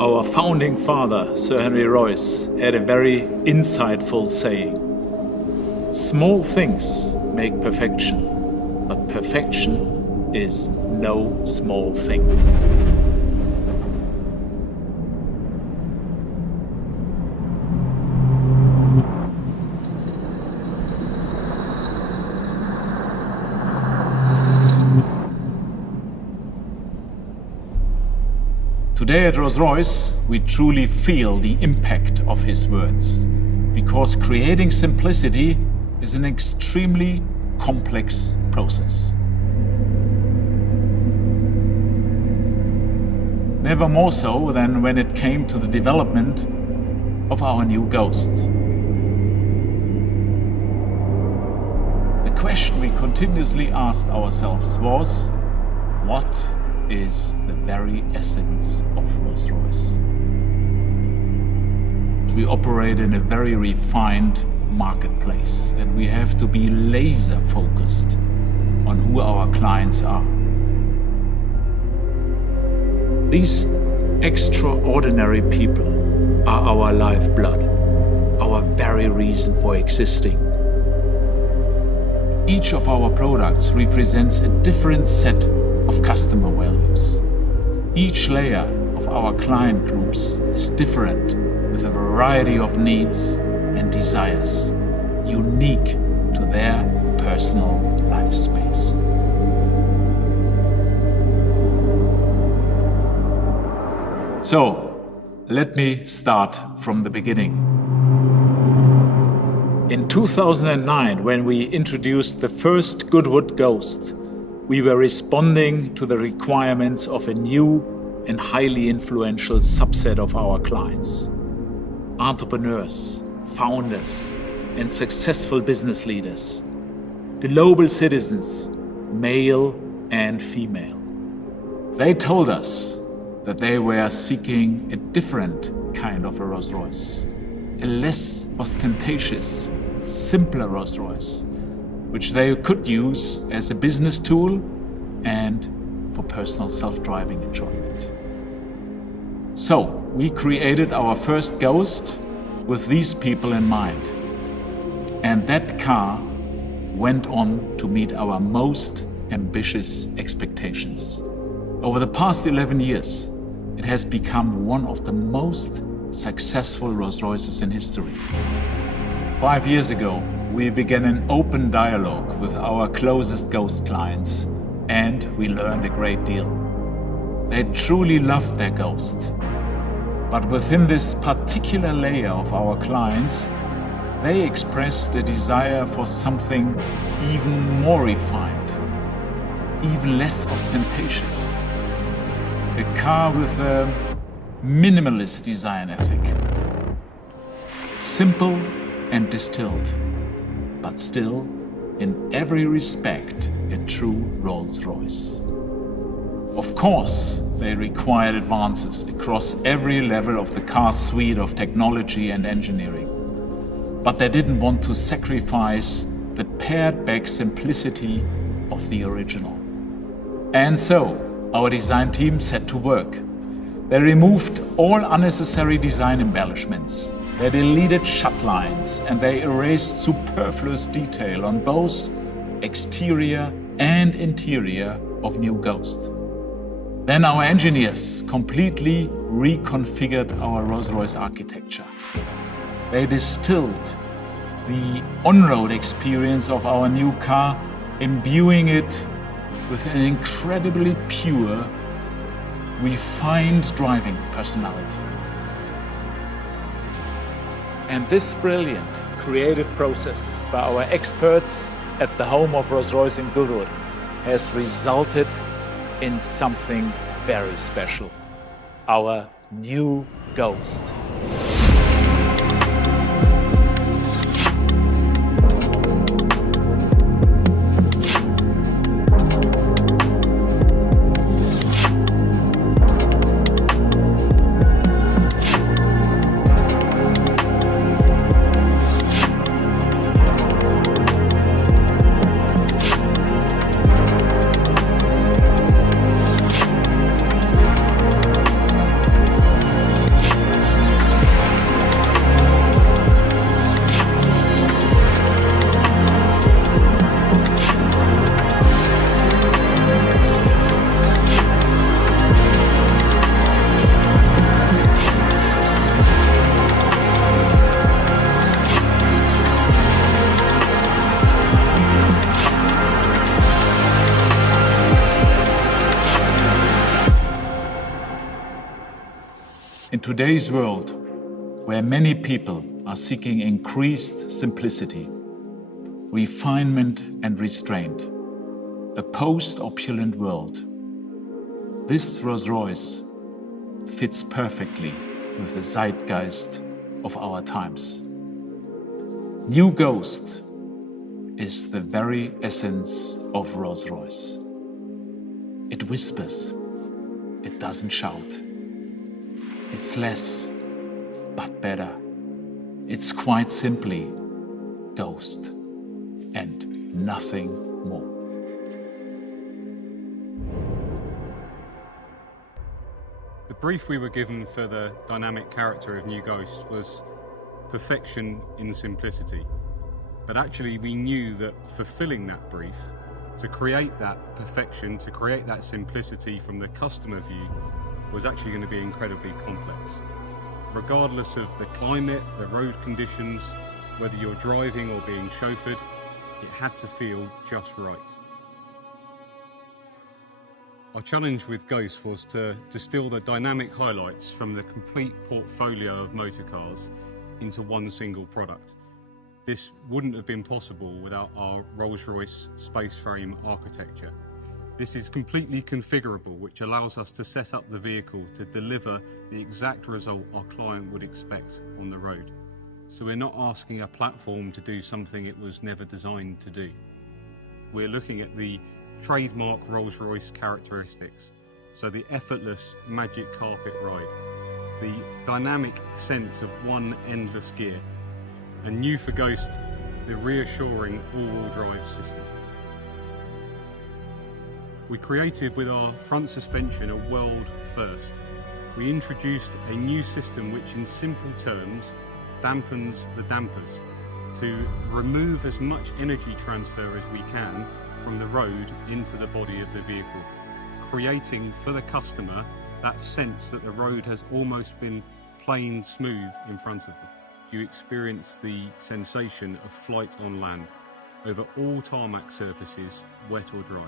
Our founding father, Sir Henry Royce, had a very insightful saying. Small things make perfection, but perfection is no small thing. Today at Rolls-Royce, we truly feel the impact of his words, because creating simplicity is an extremely complex process. Never more so than when it came to the development of our new Ghost. The question we continuously asked ourselves was, what is the very essence of Rolls-Royce? We operate in a very refined marketplace, and we have to be laser focused on who our clients are. These extraordinary people are our lifeblood, our very reason for existing. Each of our products represents a different set of customer values. Each layer of our client groups is different, with a variety of needs and desires, unique to their personal life space. So, let me start from the beginning. In 2009, when we introduced the first Goodwood Ghost, we were responding to the requirements of a new and highly influential subset of our clients. Entrepreneurs, founders, and successful business leaders. Global citizens, male and female. They told us that they were seeking a different kind of a Rolls-Royce, a less ostentatious, simpler Rolls-Royce, which they could use as a business tool and for personal self-driving enjoyment. So, we created our first Ghost with these people in mind. And that car went on to meet our most ambitious expectations. Over the past 11 years, it has become one of the most successful Rolls-Royces in history. 5 years ago, we began an open dialogue with our closest Ghost clients, and we learned a great deal. They truly loved their Ghost. But within this particular layer of our clients, they expressed a desire for something even more refined, even less ostentatious. A car with a minimalist design ethic. Simple and distilled, but still, in every respect, a true Rolls-Royce. Of course, they required advances across every level of the car's suite of technology and engineering. But they didn't want to sacrifice the pared-back simplicity of the original. And so, our design team set to work. They removed all unnecessary design embellishments. They deleted shut lines and they erased superfluous detail on both exterior and interior of new Ghost. Then our engineers completely reconfigured our Rolls-Royce architecture. They distilled the on-road experience of our new car, imbuing it with an incredibly pure, refined driving personality. And this brilliant creative process by our experts at the home of Rolls-Royce in Goodwood has resulted in something very special. Our new Ghost. today's world, where many people are seeking increased simplicity, refinement and restraint, a post-opulent world, this Rolls-Royce fits perfectly with the zeitgeist of our times. New Ghost is the very essence of Rolls-Royce. It whispers, it doesn't shout. It's less, but better. It's quite simply Ghost and nothing more. The brief we were given for the dynamic character of New Ghost was perfection in simplicity. But actually we knew that fulfilling that brief, to create that perfection, to create that simplicity from the customer view, was actually going to be incredibly complex. Regardless of the climate, the road conditions, whether you're driving or being chauffeured, it had to feel just right. Our challenge with Ghost was to distill the dynamic highlights from the complete portfolio of motor cars into one single product. This wouldn't have been possible without our Rolls-Royce spaceframe architecture. This is completely configurable, which allows us to set up the vehicle to deliver the exact result our client would expect on the road. So we're not asking a platform to do something it was never designed to do. We're looking at the trademark Rolls-Royce characteristics. So the effortless magic carpet ride, the dynamic sense of one endless gear, and new for Ghost, the reassuring all-wheel drive system. We created with our front suspension a world first. We introduced a new system which in simple terms dampens the dampers to remove as much energy transfer as we can from the road into the body of the vehicle, creating for the customer that sense that the road has almost been plain smooth in front of them. You experience the sensation of flight on land over all tarmac surfaces, wet or dry.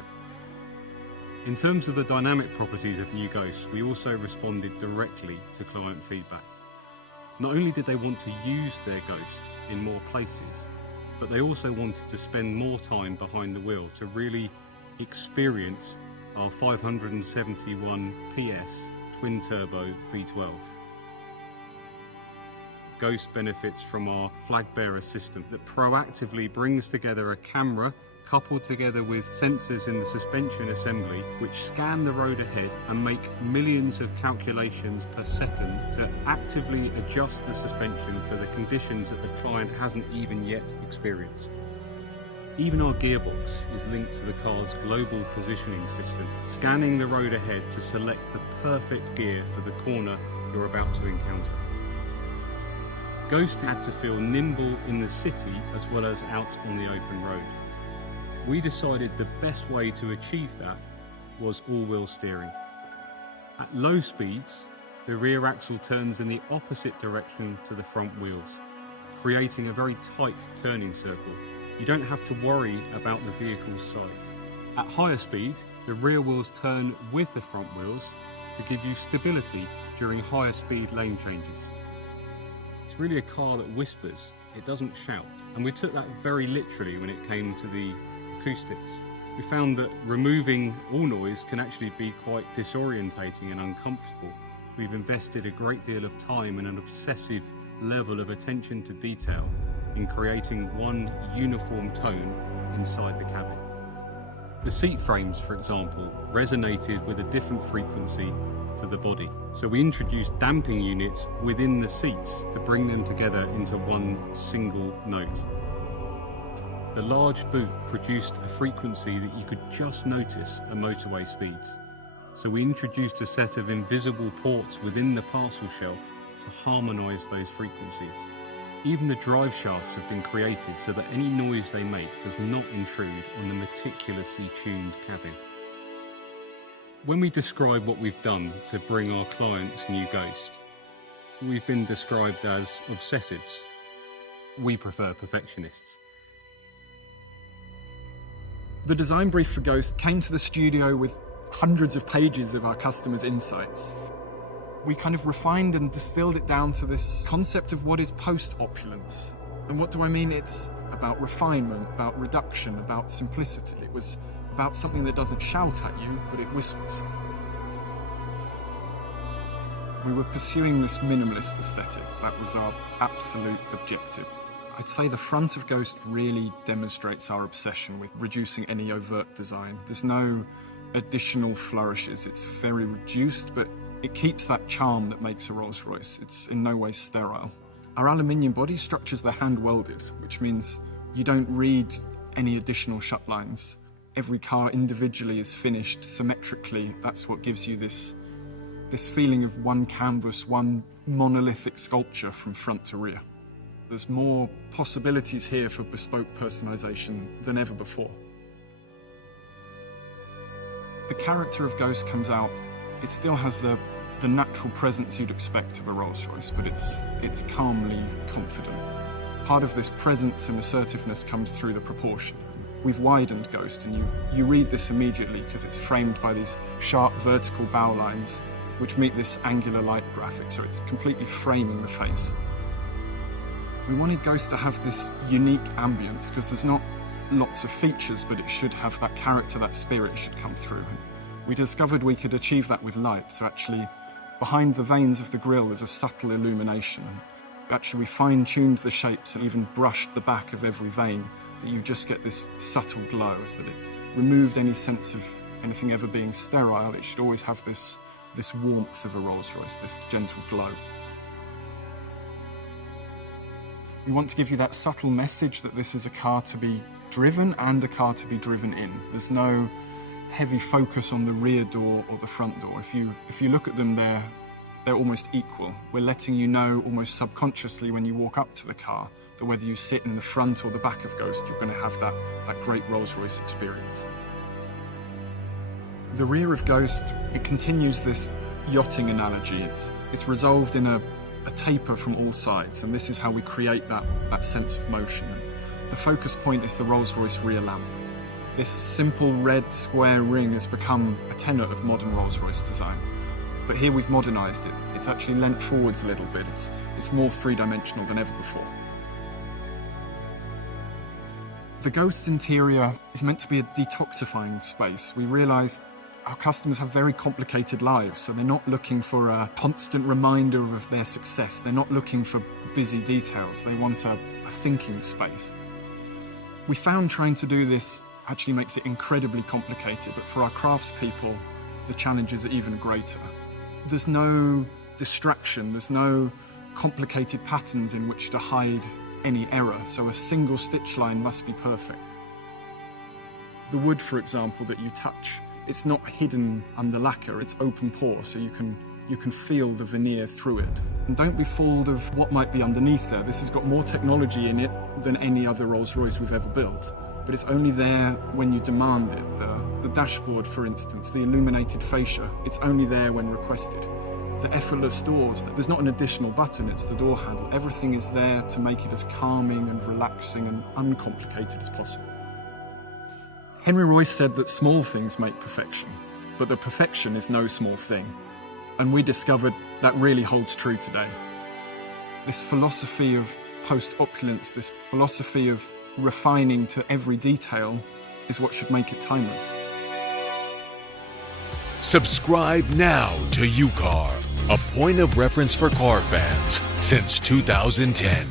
In terms of the dynamic properties of New Ghost, we also responded directly to client feedback. Not only did they want to use their Ghost in more places, but they also wanted to spend more time behind the wheel to really experience our 571 PS twin-turbo V12. Ghost benefits from our flag bearer system that proactively brings together a camera coupled together with sensors in the suspension assembly which scan the road ahead and make millions of calculations per second to actively adjust the suspension for the conditions that the client hasn't even yet experienced. Even our gearbox is linked to the car's global positioning system, scanning the road ahead to select the perfect gear for the corner you're about to encounter. Ghost had to feel nimble in the city as well as out on the open road. We decided the best way to achieve that was all-wheel steering. At low speeds, the rear axle turns in the opposite direction to the front wheels, creating a very tight turning circle. You don't have to worry about the vehicle's size. At higher speed, the rear wheels turn with the front wheels to give you stability during higher speed lane changes. It's really a car that whispers, it doesn't shout. And we took that very literally when it came to the acoustics. We found that removing all noise can actually be quite disorientating and uncomfortable. We've invested a great deal of time and an obsessive level of attention to detail in creating one uniform tone inside the cabin. The seat frames, for example, resonated with a different frequency to the body. So we introduced damping units within the seats to bring them together into one single note. The large boot produced a frequency that you could just notice at motorway speeds. So we introduced a set of invisible ports within the parcel shelf to harmonise those frequencies. Even the drive shafts have been created so that any noise they make does not intrude on the meticulously tuned cabin. When we describe what we've done to bring our clients New Ghost, we've been described as obsessives. We prefer perfectionists. The design brief for Ghost came to the studio with hundreds of pages of our customers' insights. we kind of refined and distilled it down to this concept of what is post-opulence. And what do I mean? It's about refinement, about reduction, about simplicity. It was about something that doesn't shout at you, but it whispers. We were pursuing this minimalist aesthetic. That was our absolute objective. I'd say the front of Ghost really demonstrates our obsession with reducing any overt design. There's no additional flourishes. It's very reduced, but it keeps that charm that makes a Rolls-Royce. It's in no way sterile. Our aluminium body structures, they're hand-welded, which means you don't read any additional shut lines. Every car individually is finished symmetrically. That's what gives you this feeling of one canvas, one monolithic sculpture from front to rear. There's more possibilities here for bespoke personalization than ever before. The character of Ghost comes out. It still has the natural presence you'd expect of a Rolls-Royce, but it's calmly confident. Part of this presence and assertiveness comes through the proportion. We've widened Ghost, and you read this immediately because it's framed by these sharp vertical bow lines which meet this angular light graphic, so it's completely framing the face. We wanted Ghost to have this unique ambience because there's not lots of features, but it should have that character, that spirit should come through. And we discovered we could achieve that with light, so actually behind the veins of the grille there's a subtle illumination. Actually we fine-tuned the shapes and even brushed the back of every vein, that you just get this subtle glow, that it removed any sense of anything ever being sterile. It should always have this warmth of a Rolls-Royce, this gentle glow. We want to give you that subtle message that this is a car to be driven and a car to be driven in. There's no heavy focus on the rear door or the front door. If you look at them, they're almost equal. We're letting you know almost subconsciously when you walk up to the car that whether you sit in the front or the back of Ghost, you're going to have that great Rolls-Royce experience. The rear of Ghost, it continues this yachting analogy. It's resolved in a taper from all sides, and this is how we create that sense of motion. The focus point is the Rolls-Royce rear lamp. This simple red square ring has become a tenet of modern Rolls-Royce design. But here we've modernised it. It's actually leant forwards a little bit. It's more three-dimensional than ever before. The Ghost interior is meant to be a detoxifying space. We realised our customers have very complicated lives, so they're not looking for a constant reminder of their success. They're not looking for busy details. They want a thinking space. We found trying to do this actually makes it incredibly complicated, but for our craftspeople, the challenges are even greater. There's no distraction, there's no complicated patterns in which to hide any error, so a single stitch line must be perfect. The wood, for example, that you touch, it's not hidden under lacquer, it's open pore, so you can feel the veneer through it. And don't be fooled of what might be underneath there. This has got more technology in it than any other Rolls-Royce we've ever built, but it's only there when you demand it. The dashboard, for instance, the illuminated fascia, it's only there when requested. The effortless doors, there's not an additional button, it's the door handle. Everything is there to make it as calming and relaxing and uncomplicated as possible. Henry Royce said that small things make perfection, but the perfection is no small thing. And we discovered that really holds true today. This philosophy of post-opulence, this philosophy of refining to every detail is what should make it timeless. Subscribe now to UCar, a point of reference for car fans since 2010.